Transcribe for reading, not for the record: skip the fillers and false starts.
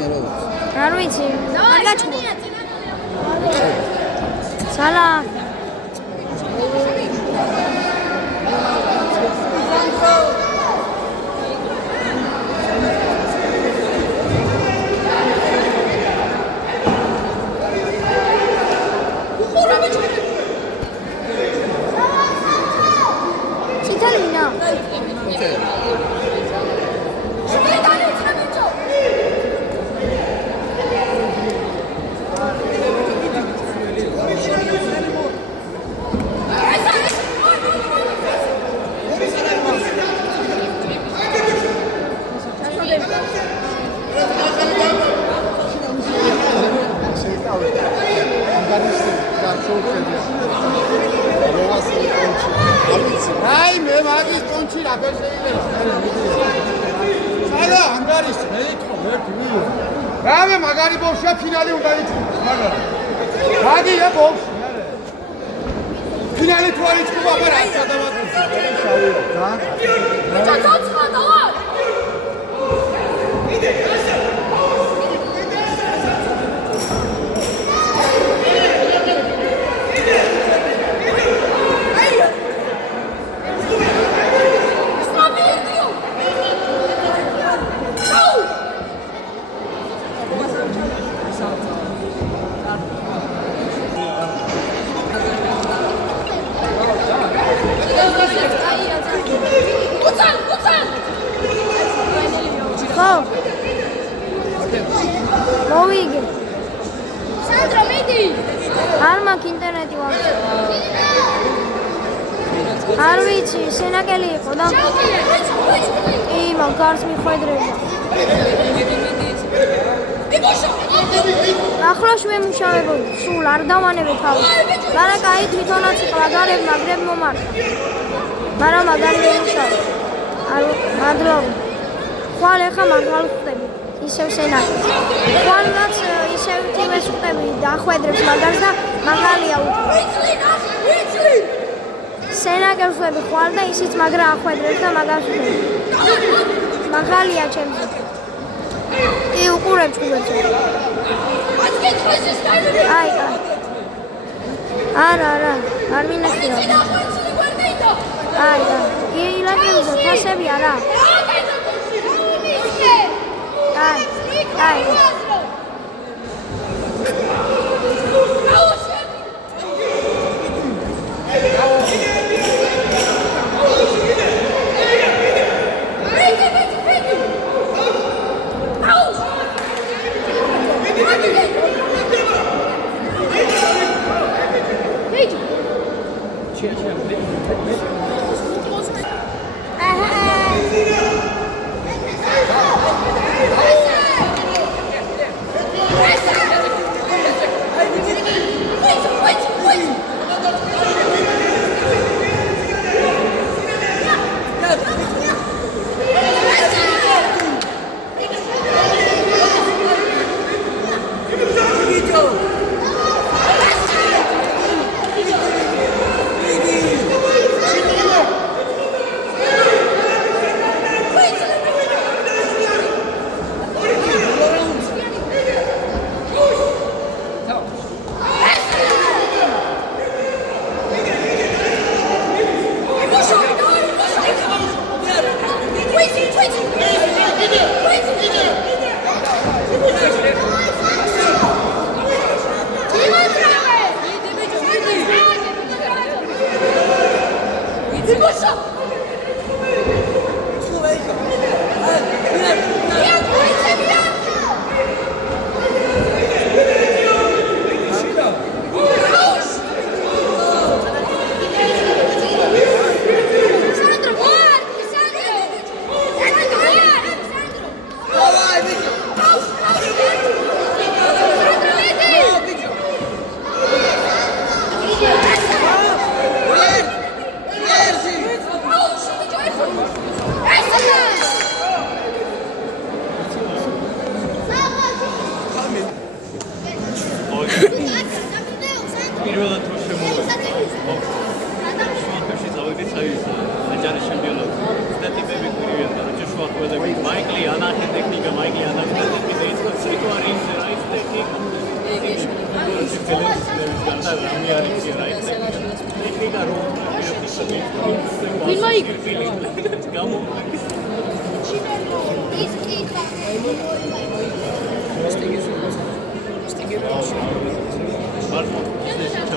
არ ვიცი. არ გაჩვენა. სალა. Ai, meu magis ponchi la perseguire. Sala, angaris, meitro, vertigo. Rame magari boşa finali უნდა იწყოს, მაგრამ. მაგია ბოქს. ფინალი თუ არ იწყება, აბა რა გადავაწყდეს. შავი, რა? ბიჭო, ცოცხლა დავა. მოვიგე. სანდრა, მიდი. არ მაქვს ინტერნეტი ვარ. არ ვიცი, სენაკელი იყო და კი, მაგ გარს მიხვედრება. ახლოს ვემუშავებოდი, სულ არ დავანებე თავს. გარაკაი თვითონაც ყლაგარებ მაგრებ მომართა. მაგრამ მაგარი ვემუშავე. არ მადლობა. ხვალ ეხა მაგალ ხტები. ისევ სენაკი. ხვალაც ისევ თივეს ხტები დახვედრებს მაგარს და მაგალია უკვე. სენაკებს ხტები ხვალ და ისიც მაგრა ახვედრებს და მაგას ხტები. მაგალია ჩემზე. კი უყურებ ჭუბეთს. აი. არა, არ მინახია. აი. ილაკიუზო, თასები არა. Ai. Aha. ვინმა იქ? Marco.